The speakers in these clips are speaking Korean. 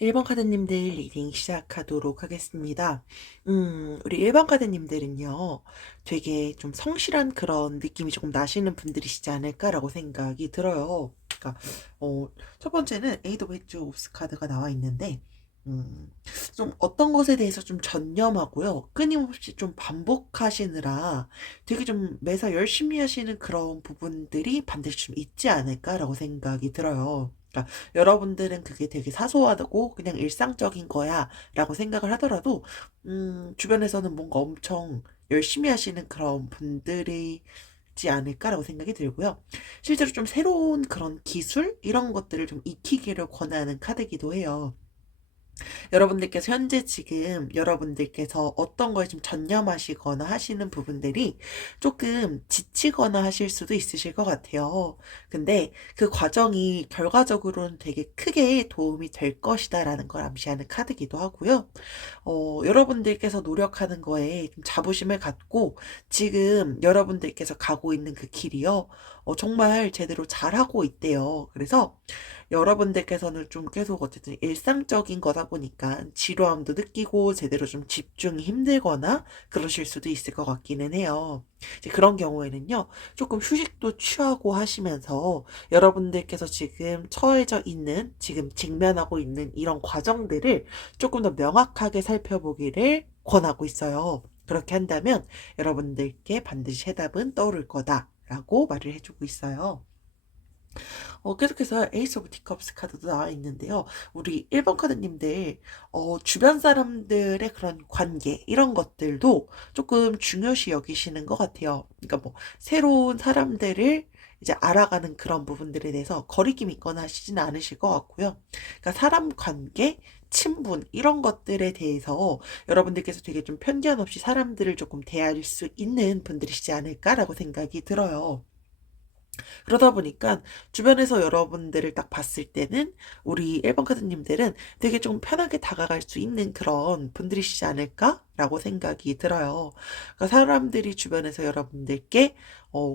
1번 카드님들 리딩 시작하도록 하겠습니다. 우리 1번 카드님들은요, 되게 좀 성실한 그런 느낌이 조금 나시는 분들이시지 않을까라고 생각이 들어요. 그러니까, 첫 번째는 에이드 오브 옵스 카드가 나와 있는데, 음, 좀 어떤 것에 대해서 좀 전념하고요. 끊임없이 좀 반복하시느라 되게 좀 매사 열심히 하시는 그런 부분들이 반드시 좀 있지 않을까라고 생각이 들어요. 그러니까 여러분들은 그게 되게 사소하고 그냥 일상적인 거야 라고 생각을 하더라도, 주변에서는 뭔가 엄청 열심히 하시는 그런 분들이지 않을까라고 생각이 들고요. 실제로 좀 새로운 그런 기술? 이런 것들을 좀 익히기를 권하는 카드이기도 해요. 여러분들께서 현재 지금 여러분들께서 어떤 거에 좀 전념하시거나 하시는 부분들이 조금 지치거나 하실 수도 있으실 것 같아요. 근데 그 과정이 결과적으로는 되게 크게 도움이 될 것이다라는 걸 암시하는 카드기도 하고요. 여러분들께서 노력하는 거에 좀 자부심을 갖고 지금 여러분들께서 가고 있는 그 길이요. 정말 제대로 잘하고 있대요. 그래서 여러분들께서는 좀 계속 어쨌든 일상적인 거다 보니까 지루함도 느끼고 제대로 좀 집중이 힘들거나 그러실 수도 있을 것 같기는 해요. 이제 그런 경우에는요, 조금 휴식도 취하고 하시면서 여러분들께서 지금 처해져 있는, 지금 직면하고 있는 이런 과정들을 조금 더 명확하게 살펴보기를 권하고 있어요. 그렇게 한다면 여러분들께 반드시 해답은 떠오를 거다라고 말을 해주고 있어요. 계속해서 에이스 오브 티컵스 카드도 나와 있는데요. 우리 1번 카드님들, 주변 사람들의 그런 관계, 이런 것들도 조금 중요시 여기시는 것 같아요. 그러니까 뭐, 새로운 사람들을 이제 알아가는 그런 부분들에 대해서 거리낌 있거나 하시지는 않으실 것 같고요. 그러니까 사람 관계, 친분, 이런 것들에 대해서 여러분들께서 되게 좀 편견 없이 사람들을 조금 대할 수 있는 분들이시지 않을까라고 생각이 들어요. 그러다 보니까 주변에서 여러분들을 딱 봤을 때는 우리 1번 카드님들은 되게 좀 편하게 다가갈 수 있는 그런 분들이시지 않을까라고 생각이 들어요. 그러니까 사람들이 주변에서 여러분들께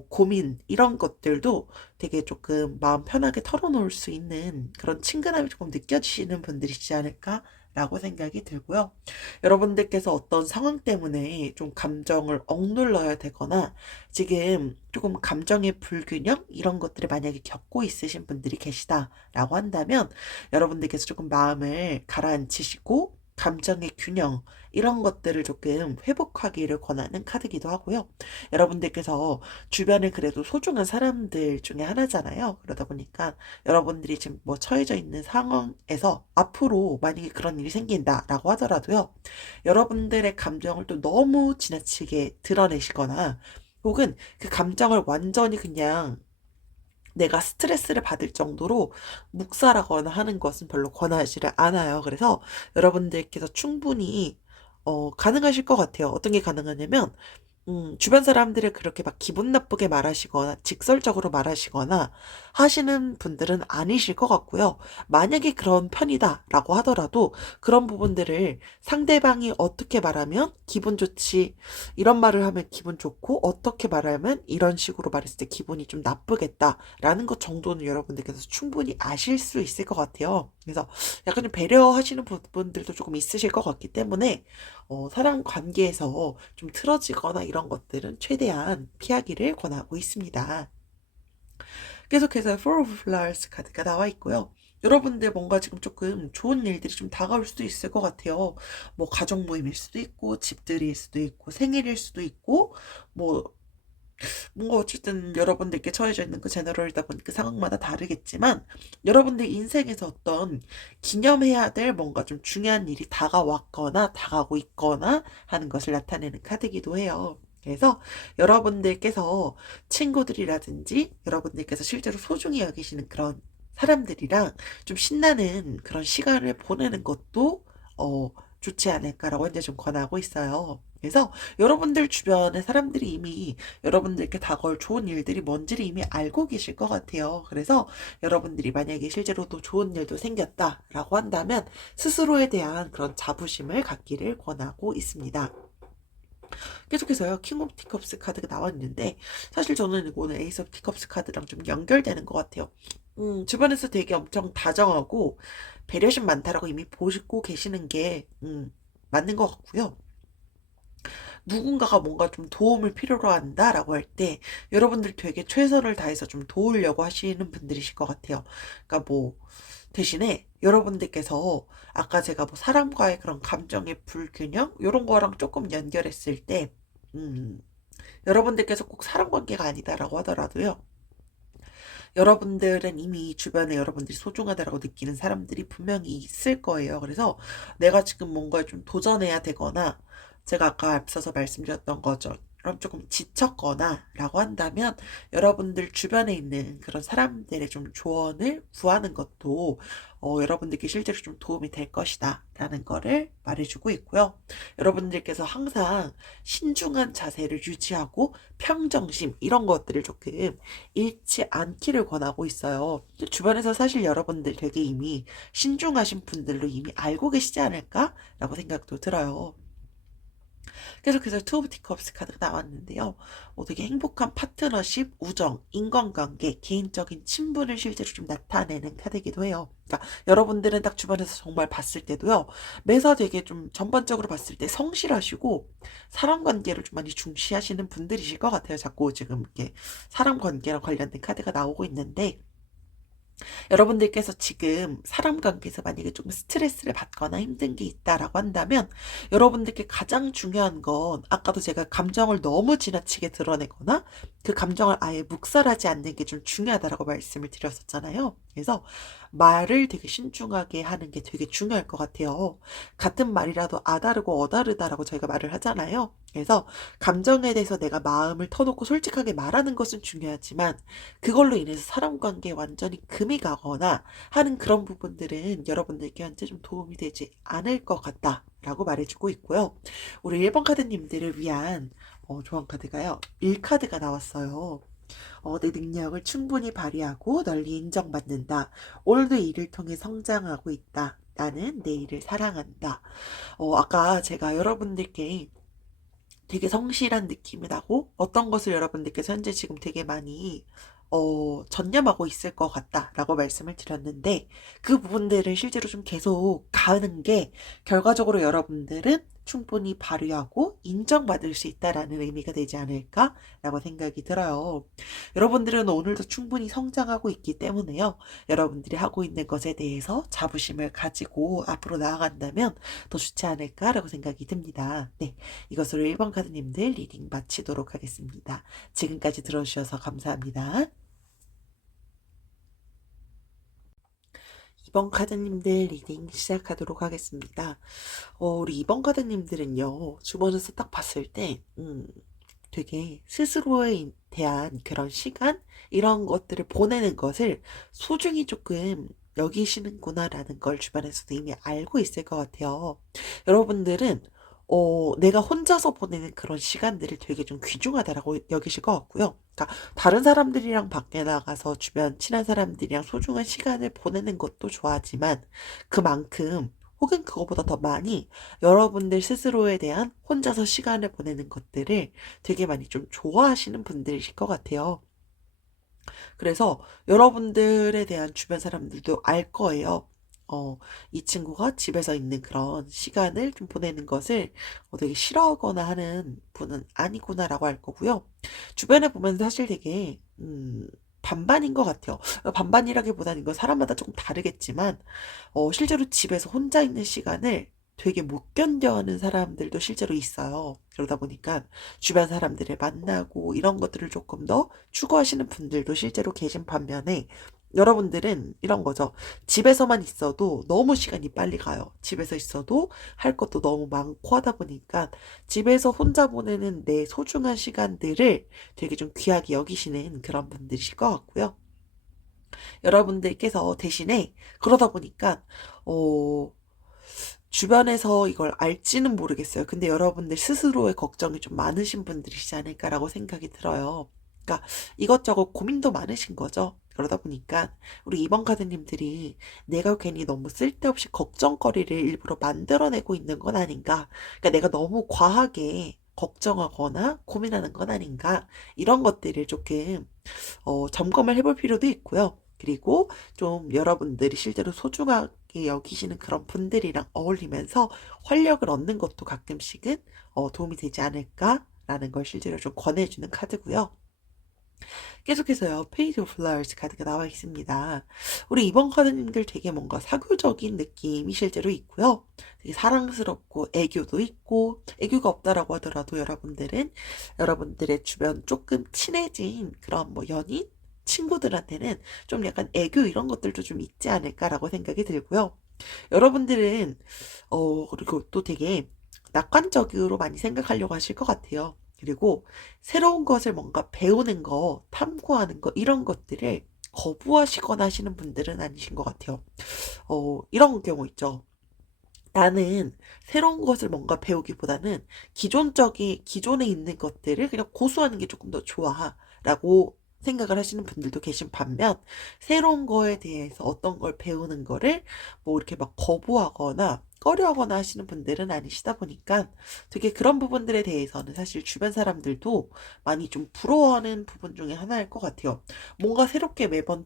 고민 이런 것들도 되게 조금 마음 편하게 털어놓을 수 있는 그런 친근함이 조금 느껴지시는 분들이시지 않을까? 라고 생각이 들고요. 여러분들께서 어떤 상황 때문에 좀 감정을 억눌러야 되거나 지금 조금 감정의 불균형 이런 것들을 만약에 겪고 있으신 분들이 계시다라고 한다면 여러분들께서 조금 마음을 가라앉히시고 감정의 균형 이런 것들을 조금 회복하기를 권하는 카드기도 하고요. 여러분들께서 주변에 그래도 소중한 사람들 중에 하나잖아요. 그러다 보니까 여러분들이 지금 뭐 처해져 있는 상황에서 앞으로 만약에 그런 일이 생긴다라고 하더라도요. 여러분들의 감정을 또 너무 지나치게 드러내시거나 혹은 그 감정을 완전히 그냥 내가 스트레스를 받을 정도로 묵살하거나 하는 것은 별로 권하지를 않아요. 그래서 여러분들께서 충분히 가능하실 것 같아요. 어떤 게 가능하냐면 주변 사람들을 그렇게 막 기분 나쁘게 말하시거나 직설적으로 말하시거나 하시는 분들은 아니실 것 같고요. 만약에 그런 편이다라고 하더라도 그런 부분들을 상대방이 어떻게 말하면 기분 좋지, 이런 말을 하면 기분 좋고 어떻게 말하면 이런 식으로 말했을 때 기분이 좀 나쁘겠다라는 것 정도는 여러분들께서 충분히 아실 수 있을 것 같아요. 그래서 약간 좀 배려하시는 부분들도 조금 있으실 것 같기 때문에 사람 관계에서 좀 틀어지거나 이런 것들은 최대한 피하기를 권하고 있습니다. 계속해서 Four of Flowers 카드가 나와 있고요. 여러분들 뭔가 지금 조금 좋은 일들이 좀 다가올 수도 있을 것 같아요. 뭐 가족 모임일 수도 있고 집들이일 수도 있고 생일일 수도 있고 뭐 뭔가 어쨌든 여러분들께 처해져 있는 그 제너럴이다 보니까 상황마다 다르겠지만 여러분들 인생에서 어떤 기념해야 될 뭔가 좀 중요한 일이 다가왔거나 다가오고 있거나 하는 것을 나타내는 카드이기도 해요. 그래서 여러분들께서 친구들이라든지 여러분들께서 실제로 소중히 여기시는 그런 사람들이랑 좀 신나는 그런 시간을 보내는 것도 좋지 않을까라고 이제 좀 권하고 있어요. 그래서 여러분들 주변에 사람들이 이미 여러분들께 다가올 좋은 일들이 뭔지를 이미 알고 계실 것 같아요. 그래서 여러분들이 만약에 실제로도 좋은 일도 생겼다라고 한다면 스스로에 대한 그런 자부심을 갖기를 권하고 있습니다. 계속해서요, 킹 오브 티컵스 카드가 나왔는데, 사실 저는 이거는 에이스 오브 티컵스 카드랑 좀 연결되는 것 같아요. 주변에서 되게 엄청 다정하고, 배려심 많다라고 이미 보시고 계시는 게 맞는 것 같고요. 누군가가 뭔가 좀 도움을 필요로 한다라고 할 때 여러분들 되게 최선을 다해서 좀 도우려고 하시는 분들이실 것 같아요. 그러니까 뭐 대신에 여러분들께서 아까 제가 뭐 사람과의 그런 감정의 불균형 요런 거랑 조금 연결했을 때 음 여러분들께서 꼭 사람 관계가 아니다라고 하더라도요. 여러분들은 이미 주변에 여러분들이 소중하다라고 느끼는 사람들이 분명히 있을 거예요. 그래서 내가 지금 뭔가 좀 도전해야 되거나 제가 아까 앞서서 말씀드렸던 거죠. 그럼 조금 지쳤거나 라고 한다면 여러분들 주변에 있는 그런 사람들의 좀 조언을 구하는 것도 여러분들께 실제로 좀 도움이 될 것이다 라는 거를 말해주고 있고요. 여러분들께서 항상 신중한 자세를 유지하고 평정심 이런 것들을 조금 잃지 않기를 권하고 있어요. 주변에서 사실 여러분들 되게 이미 신중하신 분들로 이미 알고 계시지 않을까라고 생각도 들어요. 계속해서 투 오브 티컵스 카드가 나왔는데요. 되게 행복한 파트너십, 우정, 인간관계, 개인적인 친분을 실제로 좀 나타내는 카드이기도 해요. 그러니까 여러분들은 딱 주변에서 정말 봤을 때도요. 매사 되게 좀 전반적으로 봤을 때 성실하시고 사람 관계를 좀 많이 중시하시는 분들이실 것 같아요. 자꾸 지금 이렇게 사람 관계랑 관련된 카드가 나오고 있는데 여러분들께서 지금 사람 관계에서 만약에 좀 스트레스를 받거나 힘든 게 있다라고 한다면 여러분들께 가장 중요한 건 아까도 제가 감정을 너무 지나치게 드러내거나 그 감정을 아예 묵살하지 않는 게 좀 중요하다라고 말씀을 드렸었잖아요. 그래서 말을 되게 신중하게 하는 게 되게 중요할 것 같아요. 같은 말이라도 아다르고 어다르다라고 저희가 말을 하잖아요. 그래서 감정에 대해서 내가 마음을 터놓고 솔직하게 말하는 것은 중요하지만 그걸로 인해서 사람 관계에 완전히 금이 가거나 하는 그런 부분들은 여러분들께 현재 좀 도움이 되지 않을 것 같다라고 말해주고 있고요. 우리 1번 카드님들을 위한 조언 카드가요. 1카드가 나왔어요. 내 능력을 충분히 발휘하고 널리 인정받는다. 오늘도 일을 통해 성장하고 있다. 나는 내 일을 사랑한다. 아까 제가 여러분들께 되게 성실한 느낌이 나고 어떤 것을 여러분들께서 현재 지금 되게 많이 전념하고 있을 것 같다라고 말씀을 드렸는데 그 부분들을 실제로 좀 계속 가는 게 결과적으로 여러분들은 충분히 발휘하고 인정받을 수 있다라는 의미가 되지 않을까라고 생각이 들어요. 여러분들은 오늘도 충분히 성장하고 있기 때문에요. 여러분들이 하고 있는 것에 대해서 자부심을 가지고 앞으로 나아간다면 더 좋지 않을까라고 생각이 듭니다. 네. 이것으로 1번 카드님들 리딩 마치도록 하겠습니다. 지금까지 들어주셔서 감사합니다. 2번 카드님들 리딩 시작하도록 하겠습니다. 우리 2번 카드님들은요, 주변에서 딱 봤을 때, 되게 스스로에 대한 그런 시간? 이런 것들을 보내는 것을 소중히 조금 여기시는구나라는 걸 주변에서도 이미 알고 있을 것 같아요. 여러분들은 내가 혼자서 보내는 그런 시간들을 되게 좀 귀중하다라고 여기실 것 같고요. 그러니까 다른 사람들이랑 밖에 나가서 주변 친한 사람들이랑 소중한 시간을 보내는 것도 좋아하지만 그만큼 혹은 그거보다 더 많이 여러분들 스스로에 대한 혼자서 시간을 보내는 것들을 되게 많이 좀 좋아하시는 분들이실 것 같아요. 그래서 여러분들에 대한 주변 사람들도 알 거예요. 이 친구가 집에서 있는 그런 시간을 좀 보내는 것을 되게 싫어하거나 하는 분은 아니구나라고 알 거고요. 주변에 보면 사실 되게, 반반인 것 같아요. 반반이라기보다는 이건 사람마다 조금 다르겠지만, 실제로 집에서 혼자 있는 시간을 되게 못 견뎌하는 사람들도 실제로 있어요. 그러다 보니까 주변 사람들을 만나고 이런 것들을 조금 더 추구하시는 분들도 실제로 계신 반면에 여러분들은 이런 거죠. 집에서만 있어도 너무 시간이 빨리 가요. 집에서 있어도 할 것도 너무 많고 하다 보니까 집에서 혼자 보내는 내 소중한 시간들을 되게 좀 귀하게 여기시는 그런 분들이실 것 같고요. 여러분들께서 대신에 그러다 보니까 어 주변에서 이걸 알지는 모르겠어요. 근데 여러분들 스스로의 걱정이 좀 많으신 분들이시지 않을까라고 생각이 들어요. 그러니까 이것저것 고민도 많으신 거죠. 그러다 보니까 우리 2번 카드님들이 내가 괜히 너무 쓸데없이 걱정거리를 일부러 만들어내고 있는 건 아닌가. 그러니까 내가 너무 과하게 걱정하거나 고민하는 건 아닌가. 이런 것들을 조금 점검을 해볼 필요도 있고요. 그리고 좀 여러분들이 실제로 소중하게 여기시는 그런 분들이랑 어울리면서 활력을 얻는 것도 가끔씩은 도움이 되지 않을까라는 걸 실제로 좀 권해주는 카드고요. 계속해서요. 페이지 오브 플라워스 카드가 나와 있습니다. 우리 이번 카드님들 되게 뭔가 사교적인 느낌이 실제로 있고요. 되게 사랑스럽고 애교도 있고, 애교가 없다라고 하더라도 여러분들은 여러분들의 주변 조금 친해진 그런 뭐 연인? 친구들한테는 좀 약간 애교 이런 것들도 좀 있지 않을까라고 생각이 들고요. 여러분들은 그리고 또 되게 낙관적으로 많이 생각하려고 하실 것 같아요. 그리고 새로운 것을 뭔가 배우는 거, 탐구하는 거 이런 것들을 거부하시거나 하시는 분들은 아니신 것 같아요. 이런 경우 있죠. 나는 새로운 것을 뭔가 배우기보다는 기존에 있는 것들을 그냥 고수하는 게 조금 더 좋아. 라고 생각을 하시는 분들도 계신 반면, 새로운 거에 대해서 어떤 걸 배우는 거를 뭐 이렇게 막 거부하거나 꺼려하거나 하시는 분들은 아니시다 보니까 되게 그런 부분들에 대해서는 사실 주변 사람들도 많이 좀 부러워하는 부분 중에 하나일 것 같아요. 뭔가 새롭게 매번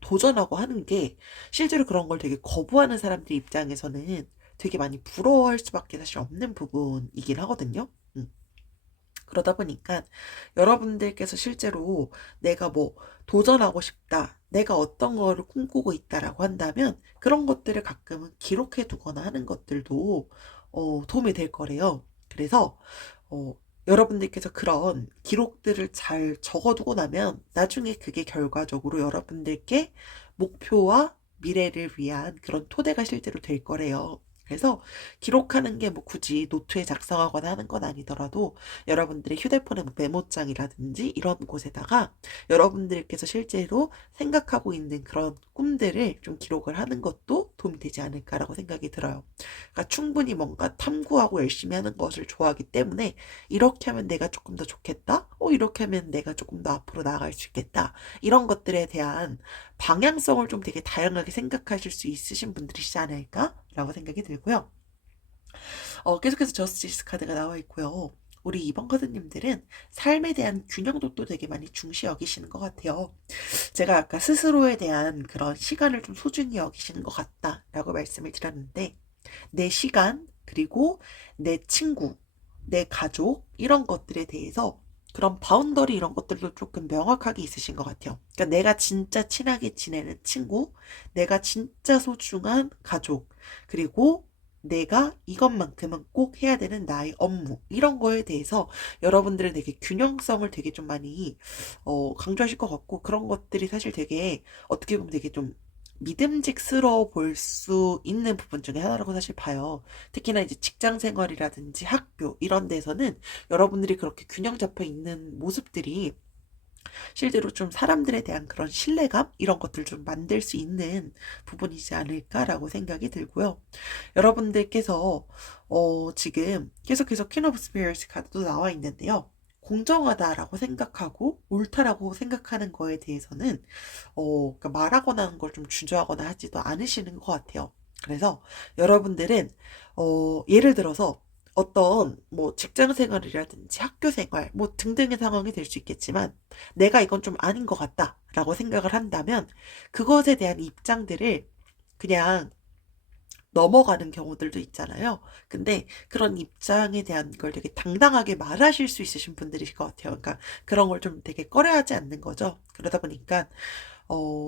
도전하고 하는 게 실제로 그런 걸 되게 거부하는 사람들 입장에서는 되게 많이 부러워할 수밖에 사실 없는 부분이긴 하거든요. 그러다 보니까 여러분들께서 실제로 내가 뭐 도전하고 싶다, 내가 어떤 거를 꿈꾸고 있다라고 한다면 그런 것들을 가끔은 기록해 두거나 하는 것들도 도움이 될 거래요. 그래서 어, 여러분들께서 그런 기록들을 잘 적어두고 나면 나중에 그게 결과적으로 여러분들께 목표와 미래를 위한 그런 토대가 실제로 될 거래요. 그래서 기록하는 게 뭐 굳이 노트에 작성하거나 하는 건 아니더라도 여러분들의 휴대폰의 뭐 메모장이라든지 이런 곳에다가 여러분들께서 실제로 생각하고 있는 그런 꿈들을 좀 기록을 하는 것도 도움이 되지 않을까라고 생각이 들어요. 그러니까 충분히 뭔가 탐구하고 열심히 하는 것을 좋아하기 때문에 이렇게 하면 내가 조금 더 좋겠다? 이렇게 하면 내가 조금 더 앞으로 나아갈 수 있겠다. 이런 것들에 대한 방향성을 좀 되게 다양하게 생각하실 수 있으신 분들이시지 않을까라고 생각이 들고요. 계속해서 저스티스 카드가 나와 있고요. 우리 이번 카드님들은 삶에 대한 균형도 또 되게 많이 중시 여기시는 것 같아요. 제가 아까 스스로에 대한 그런 시간을 좀 소중히 여기시는 것 같다라고 말씀을 드렸는데, 내 시간, 그리고 내 친구, 내 가족, 이런 것들에 대해서 그런 바운더리 이런 것들도 조금 명확하게 있으신 것 같아요. 그러니까 내가 진짜 친하게 지내는 친구, 내가 진짜 소중한 가족, 그리고 내가 이것만큼은 꼭 해야 되는 나의 업무, 이런 거에 대해서 여러분들은 되게 균형성을 되게 좀 많이 강조하실 것 같고, 그런 것들이 사실 되게 어떻게 보면 되게 좀 믿음직스러워 볼 수 있는 부분 중에 하나라고 사실 봐요. 특히나 이제 직장 생활이라든지 학교 이런 데서는 여러분들이 그렇게 균형 잡혀 있는 모습들이 실제로 좀 사람들에 대한 그런 신뢰감 이런 것들 좀 만들 수 있는 부분이지 않을까라고 생각이 들고요. 여러분들께서 지금 계속해서 퀸 오브 스피어스 카드도 나와 있는데요. 공정하다라고 생각하고 옳다라고 생각하는 거에 대해서는 그러니까 말하거나 하는 걸 좀 주저하거나 하지도 않으시는 것 같아요. 그래서 여러분들은 예를 들어서 어떤 뭐 직장 생활이라든지 학교 생활 뭐 등등의 상황이 될 수 있겠지만 내가 이건 좀 아닌 것 같다라고 생각을 한다면 그것에 대한 입장들을 그냥 넘어가는 경우들도 있잖아요. 근데 그런 입장에 대한 걸 되게 당당하게 말하실 수 있으신 분들이실 것 같아요. 그러니까 그런 걸 좀 되게 꺼려하지 않는 거죠. 그러다 보니까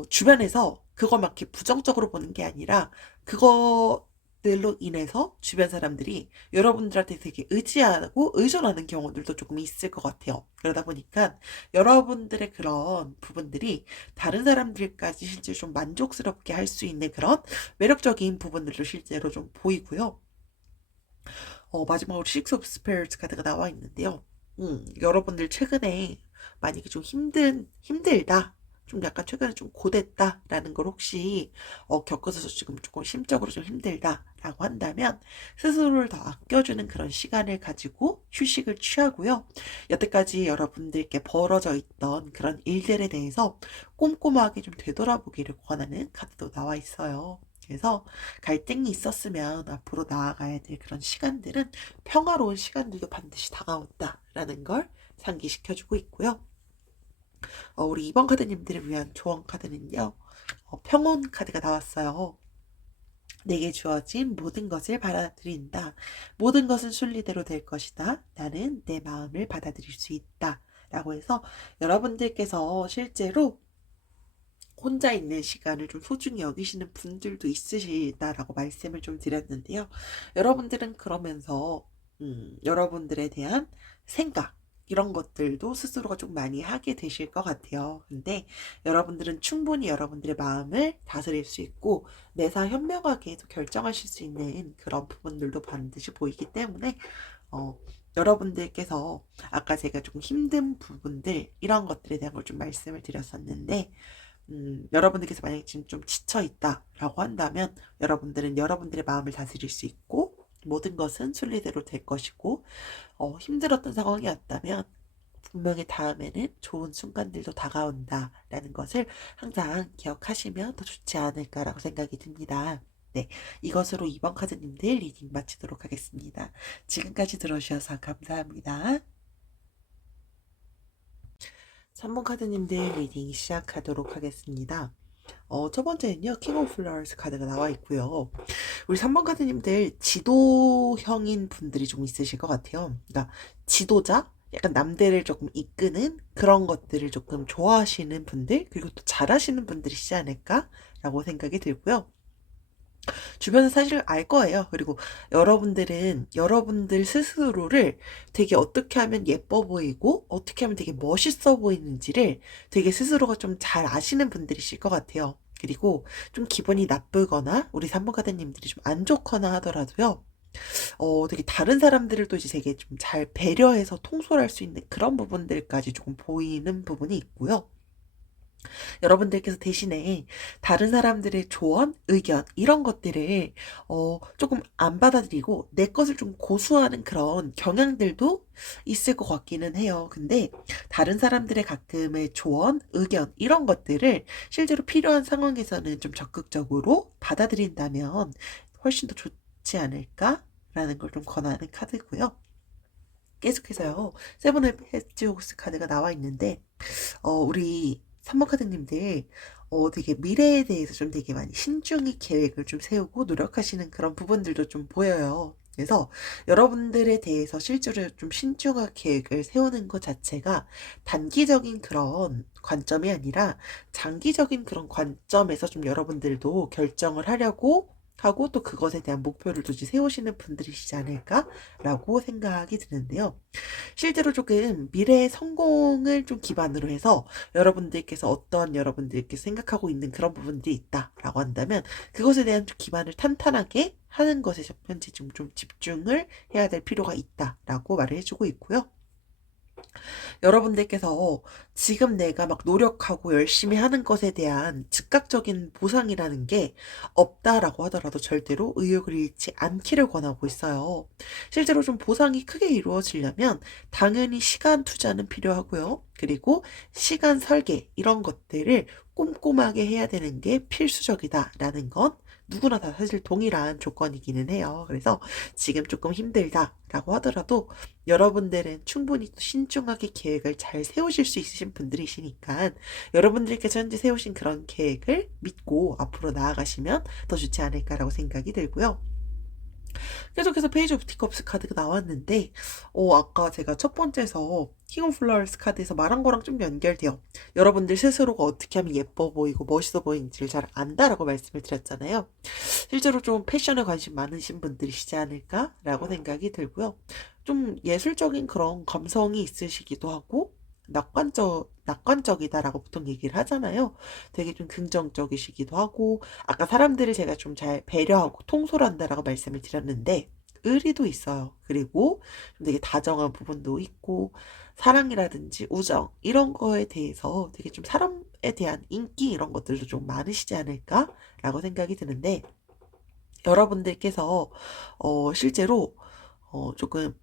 주변에서 그걸 막 이렇게 부정적으로 보는 게 아니라 그거들로 인해서 주변 사람들이 여러분들한테 되게 의지하고 의존하는 경우들도 조금 있을 것 같아요. 그러다 보니까 여러분들의 그런 부분들이 다른 사람들까지 실제 좀 만족스럽게 할 수 있는 그런 매력적인 부분들도 실제로 좀 보이고요. 마지막으로 식스 오브 스페어스 카드가 나와 있는데요. 여러분들 최근에 만약에 좀 힘들다. 좀 약간 최근에 좀 고됐다라는 걸 혹시 겪어서 지금 조금 심적으로 좀 힘들다라고 한다면 스스로를 더 아껴주는 그런 시간을 가지고 휴식을 취하고요. 여태까지 여러분들께 벌어져 있던 그런 일들에 대해서 꼼꼼하게 좀 되돌아보기를 권하는 카드도 나와 있어요. 그래서 갈등이 있었으면 앞으로 나아가야 될 그런 시간들은 평화로운 시간들도 반드시 다가온다라는 걸 상기시켜주고 있고요. 우리 2번 카드님들을 위한 조언 카드는요. 평온 카드가 나왔어요. 내게 주어진 모든 것을 받아들인다. 모든 것은 순리대로 될 것이다. 나는 내 마음을 받아들일 수 있다. 라고 해서 여러분들께서 실제로 혼자 있는 시간을 좀 소중히 여기시는 분들도 있으시다라고 말씀을 좀 드렸는데요. 여러분들은 그러면서 여러분들에 대한 생각 이런 것들도 스스로가 좀 많이 하게 되실 것 같아요. 근데 여러분들은 충분히 여러분들의 마음을 다스릴 수 있고 매사 현명하게 결정하실 수 있는 그런 부분들도 반드시 보이기 때문에 어, 여러분들께서 아까 제가 조금 힘든 부분들 이런 것들에 대한 걸 좀 말씀을 드렸었는데 여러분들께서 만약에 지금 좀 지쳐 있다라고 한다면 여러분들은 여러분들의 마음을 다스릴 수 있고 모든 것은 순리대로 될 것이고 힘들었던 상황이었다면 분명히 다음에는 좋은 순간들도 다가온다라는 것을 항상 기억하시면 더 좋지 않을까라고 생각이 듭니다. 네, 이것으로 2번 카드님들 리딩 마치도록 하겠습니다. 지금까지 들어주셔서 감사합니다. 3번 카드님들 리딩 시작하도록 하겠습니다. 첫 번째는요, 킹 오브 플라워스 카드가 나와 있고요. 우리 3번 카드님들 지도형인 분들이 좀 있으실 것 같아요. 그러니까 지도자? 약간 남들을 조금 이끄는 그런 것들을 조금 좋아하시는 분들, 그리고 또 잘하시는 분들이시지 않을까라고 생각이 들고요. 주변은 사실 알 거예요. 그리고 여러분들은 여러분들 스스로를 되게 어떻게 하면 예뻐 보이고 어떻게 하면 되게 멋있어 보이는지를 되게 스스로가 좀 잘 아시는 분들이실 것 같아요. 그리고 좀 기분이 나쁘거나 우리 산부가드님들이 좀 안 좋거나 하더라도요. 되게 다른 사람들을 또 이제 되게 좀 잘 배려해서 통솔할 수 있는 그런 부분들까지 조금 보이는 부분이 있고요. 여러분들께서 대신에 다른 사람들의 조언, 의견 이런 것들을 조금 안 받아들이고 내 것을 좀 고수하는 그런 경향들도 있을 것 같기는 해요. 근데 다른 사람들의 가끔의 조언, 의견 이런 것들을 실제로 필요한 상황에서는 좀 적극적으로 받아들인다면 훨씬 더 좋지 않을까라는 걸 좀 권하는 카드고요. 계속해서요. 세븐의 헤지호스 카드가 나와 있는데 우리 3번 카드님들, 되게 미래에 대해서 좀 되게 많이 신중히 계획을 좀 세우고 노력하시는 그런 부분들도 좀 보여요. 그래서 여러분들에 대해서 실제로 좀 신중하게 계획을 세우는 것 자체가 단기적인 그런 관점이 아니라 장기적인 그런 관점에서 좀 여러분들도 결정을 하려고 하고 또 그것에 대한 목표를 두지 세우시는 분들이시지 않을까라고 생각이 드는데요. 실제로 조금 미래의 성공을 좀 기반으로 해서 여러분들께서 어떤 여러분들께서 생각하고 있는 그런 부분들이 있다라고 한다면 그것에 대한 좀 기반을 탄탄하게 하는 것에 현재 좀 집중을 해야 될 필요가 있다라고 말을 해주고 있고요. 여러분들께서 지금 내가 막 노력하고 열심히 하는 것에 대한 즉각적인 보상이라는 게 없다라고 하더라도 절대로 의욕을 잃지 않기를 권하고 있어요. 실제로 좀 보상이 크게 이루어지려면 당연히 시간 투자는 필요하고요. 그리고 시간 설계 이런 것들을 꼼꼼하게 해야 되는 게 필수적이다라는 건 누구나 다 사실 동일한 조건이기는 해요. 그래서 지금 조금 힘들다라고 하더라도 여러분들은 충분히 신중하게 계획을 잘 세우실 수 있으신 분들이시니까 여러분들께서 현재 세우신 그런 계획을 믿고 앞으로 나아가시면 더 좋지 않을까라고 생각이 들고요. 계속해서 페이지 오브 티컵스 카드가 나왔는데 아까 제가 첫 번째에서 킹 오브 플라워스 카드에서 말한 거랑 좀 연결돼요. 여러분들 스스로가 어떻게 하면 예뻐 보이고 멋있어 보이는지를 잘 안다라고 말씀을 드렸잖아요. 실제로 좀 패션에 관심 많으신 분들이시지 않을까라고 생각이 들고요. 좀 예술적인 그런 감성이 있으시기도 하고 낙관적이다라고 보통 얘기를 하잖아요. 되게 좀 긍정적이시기도 하고 아까 사람들을 제가 좀 잘 배려하고 통솔한다라고 말씀을 드렸는데 의리도 있어요. 그리고 좀 되게 다정한 부분도 있고 사랑이라든지 우정 이런 거에 대해서 되게 좀 사람에 대한 인기 이런 것들도 좀 많으시지 않을까라고 생각이 드는데 여러분들께서 실제로 조금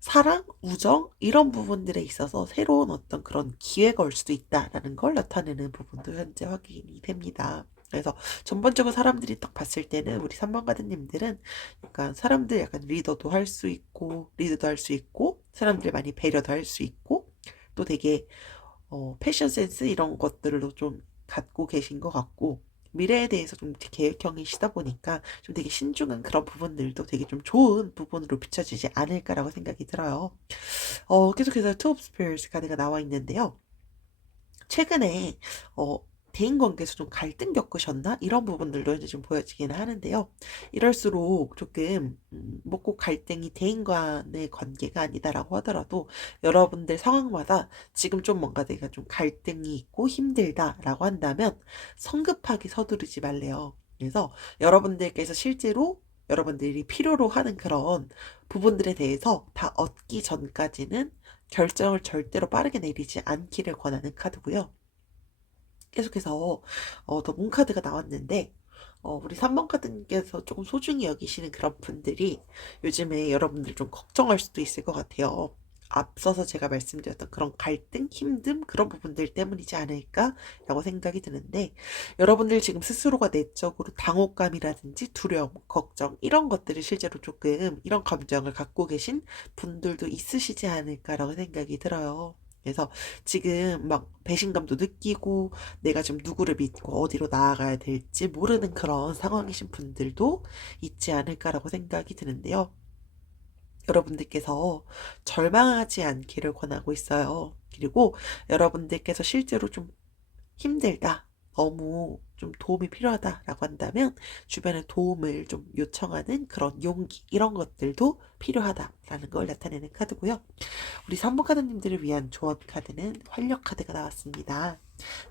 사랑, 우정 이런 부분들에 있어서 새로운 어떤 그런 기회가 올 수도 있다라는 걸 나타내는 부분도 현재 확인이 됩니다. 그래서 전반적으로 사람들이 딱 봤을 때는 우리 3번 가드님들은 약간 사람들 약간 리더도 할 수 있고 리드도 할 수 있고 사람들 많이 배려도 할 수 있고 또 되게 패션 센스 이런 것들도 좀 갖고 계신 것 같고, 미래에 대해서 좀 계획형이시다 보니까 좀 되게 신중한 그런 부분들도 되게 좀 좋은 부분으로 비춰지지 않을까라고 생각이 들어요. 계속해서 투 오브 스페어스 카드가 나와 있는데요. 최근에 어 대인 관계에서 좀 갈등 겪으셨나? 이런 부분들도 이제 좀 보여지기는 하는데요. 이럴수록 조금 뭐 꼭 갈등이 대인 간의 관계가 아니다라고 하더라도 여러분들 상황마다 지금 좀 뭔가 내가 좀 갈등이 있고 힘들다라고 한다면 성급하게 서두르지 말래요. 그래서 여러분들께서 실제로 여러분들이 필요로 하는 그런 부분들에 대해서 다 얻기 전까지는 결정을 절대로 빠르게 내리지 않기를 권하는 카드고요. 계속해서 더 몽카드가 나왔는데, 우리 3번 카드님께서 조금 소중히 여기시는 그런 분들이 요즘에 여러분들 좀 걱정할 수도 있을 것 같아요. 앞서서 제가 말씀드렸던 그런 갈등, 힘듦 그런 부분들 때문이지 않을까라고 생각이 드는데, 여러분들 지금 스스로가 내적으로 당혹감이라든지 두려움, 걱정 이런 것들을 실제로 조금 이런 감정을 갖고 계신 분들도 있으시지 않을까라고 생각이 들어요. 그래서 지금 막 배신감도 느끼고 내가 지금 누구를 믿고 어디로 나아가야 될지 모르는 그런 상황이신 분들도 있지 않을까라고 생각이 드는데요. 여러분들께서 절망하지 않기를 권하고 있어요. 그리고 여러분들께서 실제로 좀 힘들다, 너무 좀 도움이 필요하다라고 한다면 주변에 도움을 좀 요청하는 그런 용기 이런 것들도 필요하다라는 걸 나타내는 카드고요. 우리 선물 카드님들을 위한 조언 카드는 활력 카드가 나왔습니다.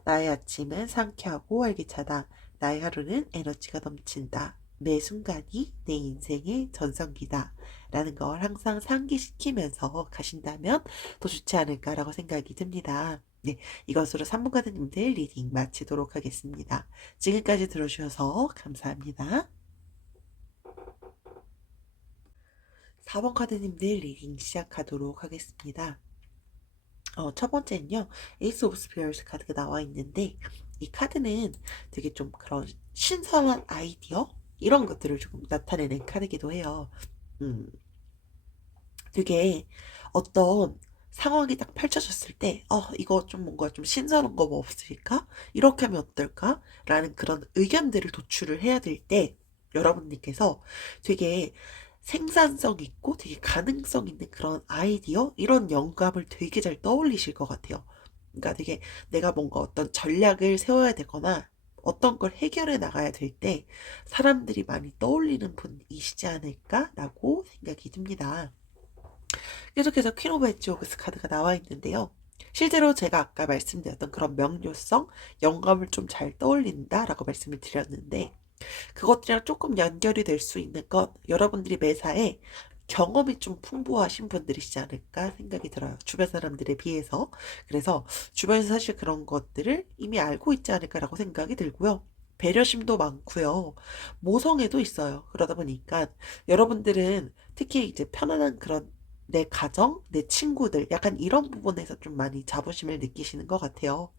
나의 아침은 상쾌하고 활기차다. 나의 하루는 에너지가 넘친다. 매 순간이 내 인생의 전성기다. 라는 걸 항상 상기시키면서 가신다면 더 좋지 않을까라고 생각이 듭니다. 네, 이것으로 산부가드님들 리딩 마치도록 하겠습니다. 지금까지 들어주셔서 감사합니다. 4번 카드님들 리딩 시작하도록 하겠습니다. 첫 번째는요, 에이스 오브 스피어스 카드가 나와 있는데, 이 카드는 되게 좀 그런 신선한 아이디어? 이런 것들을 조금 나타내는 카드기도 해요. 음, 되게 어떤 상황이 딱 펼쳐졌을 때, 이거 좀 뭔가 좀 신선한 거 뭐 없을까? 이렇게 하면 어떨까? 라는 그런 의견들을 도출을 해야 될 때, 여러분들께서 되게 생산성 있고 되게 가능성 있는 그런 아이디어? 이런 영감을 되게 잘 떠올리실 것 같아요. 그러니까 되게 내가 뭔가 어떤 전략을 세워야 되거나 어떤 걸 해결해 나가야 될 때 사람들이 많이 떠올리는 분이시지 않을까라고 생각이 듭니다. 계속해서 퀸 오브 헤지오그스 카드가 나와 있는데요. 실제로 제가 아까 말씀드렸던 그런 명료성, 영감을 좀 잘 떠올린다라고 말씀을 드렸는데 그것들이랑 조금 연결이 될 수 있는 건 여러분들이 매사에 경험이 좀 풍부하신 분들이시지 않을까 생각이 들어요. 주변 사람들에 비해서. 그래서 주변에서 사실 그런 것들을 이미 알고 있지 않을까라고 생각이 들고요. 배려심도 많고요. 모성애도 있어요. 그러다 보니까 여러분들은 특히 이제 편안한 그런 내 가정, 내 친구들 약간 이런 부분에서 좀 많이 자부심을 느끼시는 것 같아요.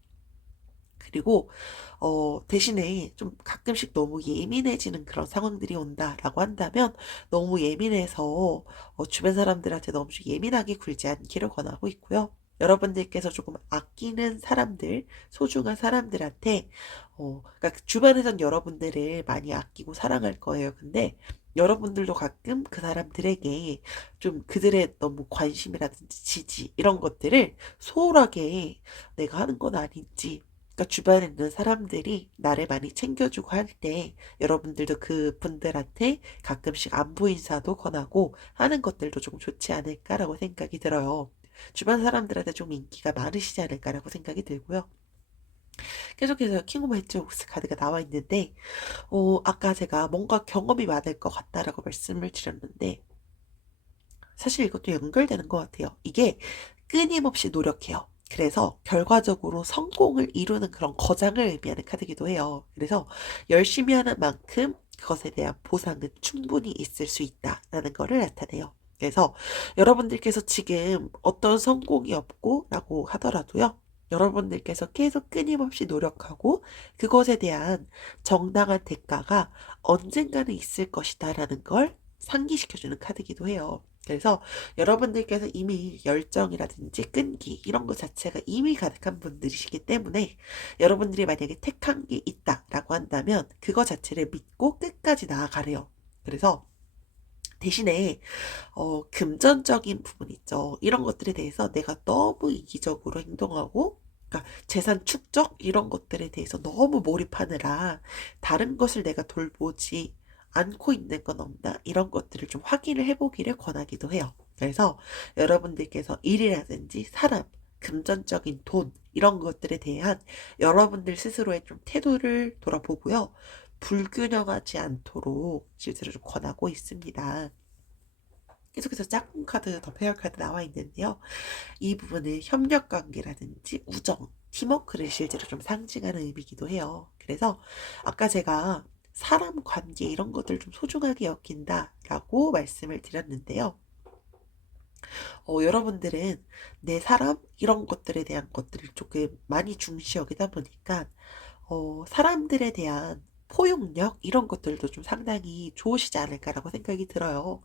그리고 대신에 좀 가끔씩 너무 예민해지는 그런 상황들이 온다라고 한다면 너무 예민해서 주변 사람들한테 너무 예민하게 굴지 않기를 권하고 있고요. 여러분들께서 조금 아끼는 사람들, 소중한 사람들한테 그러니까 주변에선 여러분들을 많이 아끼고 사랑할 거예요. 근데 여러분들도 가끔 그 사람들에게 좀 그들의 너무 관심이라든지 지지 이런 것들을 소홀하게 내가 하는 건 아닌지, 그러니까 주변에 있는 사람들이 나를 많이 챙겨주고 할 때 여러분들도 그분들한테 가끔씩 안부 인사도 권하고 하는 것들도 좀 좋지 않을까라고 생각이 들어요. 주변 사람들한테 좀 인기가 많으시지 않을까라고 생각이 들고요. 계속해서 킹 오브 헤지옥스 카드가 나와 있는데 아까 제가 뭔가 경험이 많을 것 같다라고 말씀을 드렸는데 사실 이것도 연결되는 것 같아요. 이게 끊임없이 노력해요. 그래서 결과적으로 성공을 이루는 그런 거장을 의미하는 카드이기도 해요. 그래서 열심히 하는 만큼 그것에 대한 보상은 충분히 있을 수 있다라는 거를 나타내요. 그래서 여러분들께서 지금 어떤 성공이 없고라고 하더라도요. 여러분들께서 계속 끊임없이 노력하고 그것에 대한 정당한 대가가 언젠가는 있을 것이다라는 걸 상기시켜주는 카드이기도 해요. 그래서 여러분들께서 이미 열정이라든지 끈기 이런 것 자체가 이미 가득한 분들이시기 때문에 여러분들이 만약에 택한 게 있다라고 한다면 그거 자체를 믿고 끝까지 나아가래요. 그래서 대신에 금전적인 부분 있죠. 이런 것들에 대해서 내가 너무 이기적으로 행동하고 그러니까 재산 축적 이런 것들에 대해서 너무 몰입하느라 다른 것을 내가 돌보지 않고 있는 건 없나 이런 것들을 좀 확인을 해보기를 권하기도 해요. 그래서 여러분들께서 일이라든지 사람, 금전적인 돈 이런 것들에 대한 여러분들 스스로의 좀 태도를 돌아보고요. 불균형하지 않도록 실제로 좀 권하고 있습니다. 계속해서 짝꿍 카드, 더 페어 카드 나와 있는데요. 이 부분은 협력 관계라든지 우정, 팀워크를 실제로 좀 상징하는 의미이기도 해요. 그래서 아까 제가 사람 관계 이런 것들 좀 소중하게 여긴다라고 말씀을 드렸는데요. 여러분들은 내 사람 이런 것들에 대한 것들을 조금 많이 중시 여기다 보니까 사람들에 대한 포용력 이런 것들도 좀 상당히 좋으시지 않을까라고 생각이 들어요.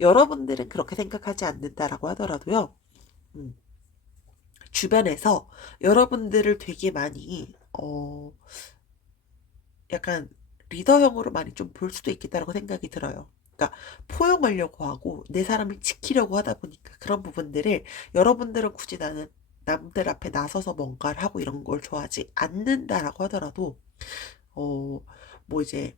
여러분들은 그렇게 생각하지 않는다라고 하더라도요. 음, 주변에서 여러분들을 되게 많이 약간 리더형으로 많이 좀 볼 수도 있겠다라고 생각이 들어요. 그러니까 포용하려고 하고 내 사람을 지키려고 하다 보니까 그런 부분들을 여러분들은 굳이 나는 남들 앞에 나서서 뭔가를 하고 이런 걸 좋아하지 않는다라고 하더라도 어 뭐 이제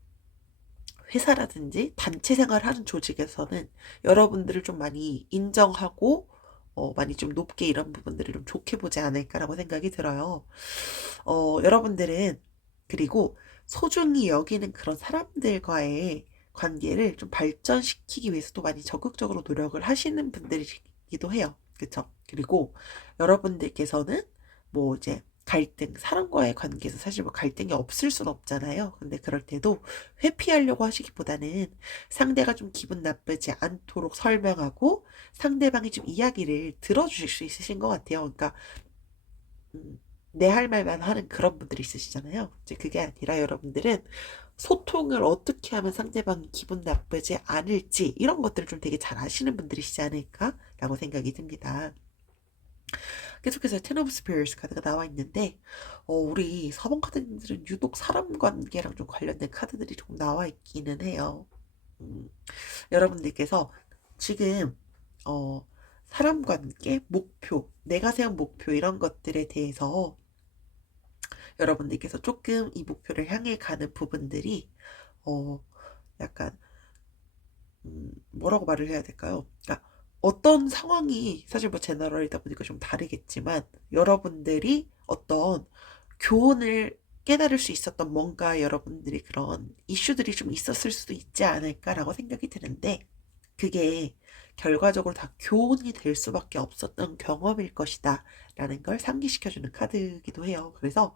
회사라든지 단체 생활하는 조직에서는 여러분들을 좀 많이 인정하고 많이 좀 높게 이런 부분들을 좀 좋게 보지 않을까라고 생각이 들어요. 여러분들은 그리고 소중히 여기는 그런 사람들과의 관계를 좀 발전시키기 위해서도 많이 적극적으로 노력을 하시는 분들이기도 해요. 그쵸? 그리고 여러분들께서는 뭐 이제 갈등, 사람과의 관계에서 사실 뭐 갈등이 없을 순 없잖아요. 근데 그럴 때도 회피하려고 하시기보다는 상대가 좀 기분 나쁘지 않도록 설명하고 상대방이 좀 이야기를 들어주실 수 있으신 것 같아요. 그러니까 음, 내 할 말만 하는 그런 분들이 있으시잖아요. 이제 그게 아니라 여러분들은 소통을 어떻게 하면 상대방이 기분 나쁘지 않을지 이런 것들을 좀 되게 잘 아시는 분들이시지 않을까라고 생각이 듭니다. 계속해서 텐 오브 스피어스 카드가 나와 있는데 우리 4번 카드님들은 유독 사람 관계랑 좀 관련된 카드들이 조금 나와 있기는 해요. 음, 여러분들께서 지금 어, 사람 관계, 목표, 내가 세운 목표 이런 것들에 대해서 여러분들께서 조금 이 목표를 향해 가는 부분들이 어, 약간 뭐라고 말을 해야 될까요? 그러니까 어떤 상황이 사실 뭐 제너럴이다 보니까 좀 다르겠지만 여러분들이 어떤 교훈을 깨달을 수 있었던 뭔가 여러분들이 그런 이슈들이 좀 있었을 수도 있지 않을까라고 생각이 드는데 그게 결과적으로 다 교훈이 될 수밖에 없었던 경험일 것이다 라는 걸 상기시켜주는 카드이기도 해요. 그래서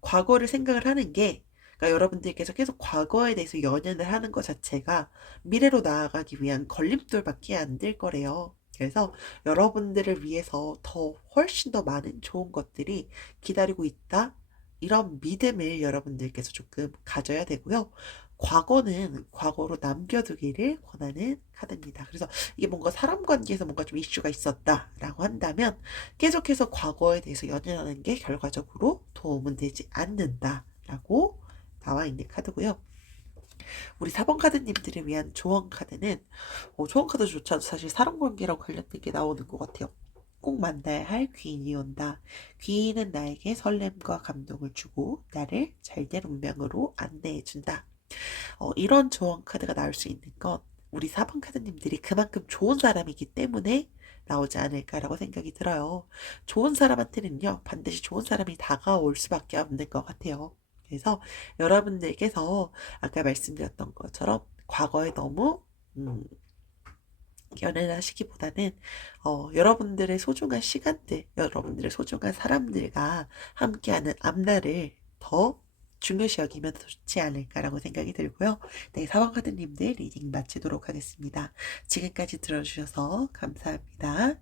과거를 생각을 하는 게 그러니까 여러분들께서 계속 과거에 대해서 연연을 하는 것 자체가 미래로 나아가기 위한 걸림돌밖에 안 될 거래요. 그래서 여러분들을 위해서 더 훨씬 더 많은 좋은 것들이 기다리고 있다. 이런 믿음을 여러분들께서 조금 가져야 되고요. 과거는 과거로 남겨두기를 권하는 카드입니다. 그래서 이게 뭔가 사람 관계에서 뭔가 좀 이슈가 있었다라고 한다면 계속해서 과거에 대해서 연연하는 게 결과적으로 도움은 되지 않는다라고 나와 있는 카드고요. 우리 4번 카드님들을 위한 조언 카드는 조언 카드조차도 사실 사람 관계랑 관련된 게 나오는 것 같아요. 꼭 만나야 할 귀인이 온다. 귀인은 나에게 설렘과 감동을 주고 나를 잘된 운명으로 안내해준다. 이런 조언 카드가 나올 수 있는 건 우리 4번 카드님들이 그만큼 좋은 사람이기 때문에 나오지 않을까라고 생각이 들어요. 좋은 사람한테는요, 반드시 좋은 사람이 다가올 수밖에 없는 것 같아요. 그래서 여러분들께서 아까 말씀드렸던 것처럼 과거에 너무 음, 연연하시기보다는 여러분들의 소중한 시간들, 여러분들의 소중한 사람들과 함께하는 앞날을 더 중요시 여기면 더 좋지 않을까라고 생각이 들고요. 네, 사원카드님들 리딩 마치도록 하겠습니다. 지금까지 들어주셔서 감사합니다.